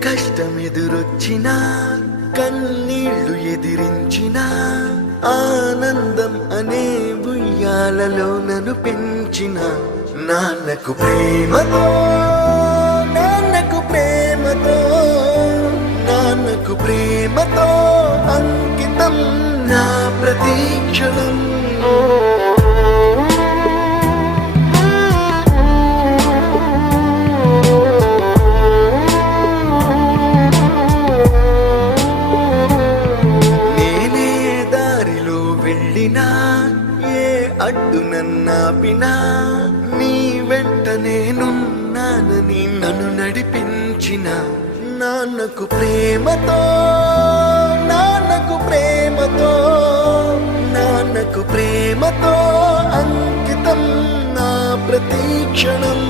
కష్టమెదురొచ్చినా కన్నీళ్లు ఎదిరించినా ఆనందం అనే ఉయ్యాలలో నన్ను పెంచిన నాన్నకు ప్రేమతో నాన్నకు ప్రేమతో నాన్నకు ప్రేమతో అంకితం నా ప్రతీక్షణం. ఏ అడ్డు నన్నాపినా నీ వెంట నేనున్నానని నన్ను నడిపించిన నాన్నకు ప్రేమతో నాన్నకు ప్రేమతో నాన్నకు ప్రేమతో అంకితం నా ప్రతీక్షణం.